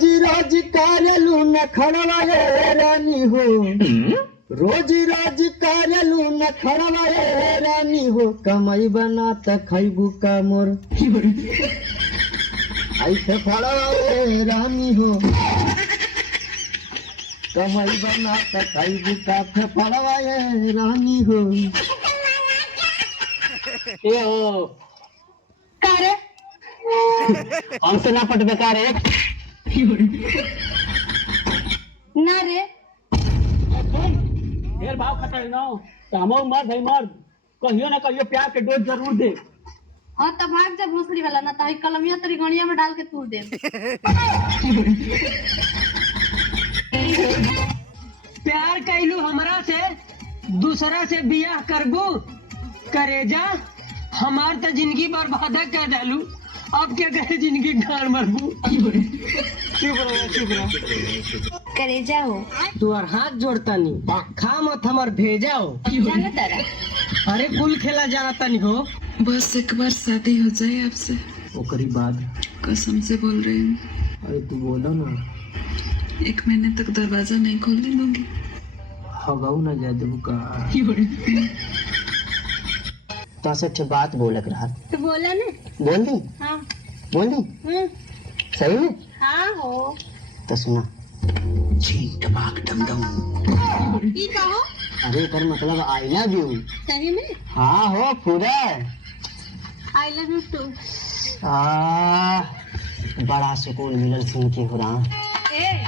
रोज रोज करलू न खड़वाए रानी हो, रोज रोज करलू न खड़वाए रानी हो, कमाई बना त खैबू का मोर ऐसे फड़वाए रानी हो, कमाई बना त खैबू का फड़वाए रानी हो। ए ओ का रे हमसे ना पटबे का रे? ना रे ढेर भाव खतर ना हमो मर्द है मर्द, कहियो ना कहियो प्यार के डोज जरूर दे। हाँ तो भाग जा भोसड़ी वाला ना ताई कलमिया तेरी गणिया में डाल के तू दे। प्यार कैलू हमरा से दूसरा से बियाह करबू करेजा, हमार तो जिंदगी बर्बाद कर डालू, अब क्या करे जिंदगी गाड़ मरबू। चुप रहो। करे जाओ तू और हाथ जोड़ता नहीं, खा मत हमार भेजा हो। जाना तारा अरे कुल खेला जाना तनी हो। बस एक बार शादी हो जाए आपसे, ओकरी बाद कसम से बोल रही हूँ, अरे तू बोलो ना, 1 महीने तक दरवाजा नहीं खोलने दूंगी। हगाऊ ना जा देबू का। तो से बात बोलक रहा, तो बोला ना। बोल दी हाँ बोल दी सही में। हाँ हो तो सुना ई कहो अरे कर मतलब आई लव यू। सही में हाँ हो पूरा आई लव यू टू। बड़ा सुकून मिलल सुन के हो रहा। ए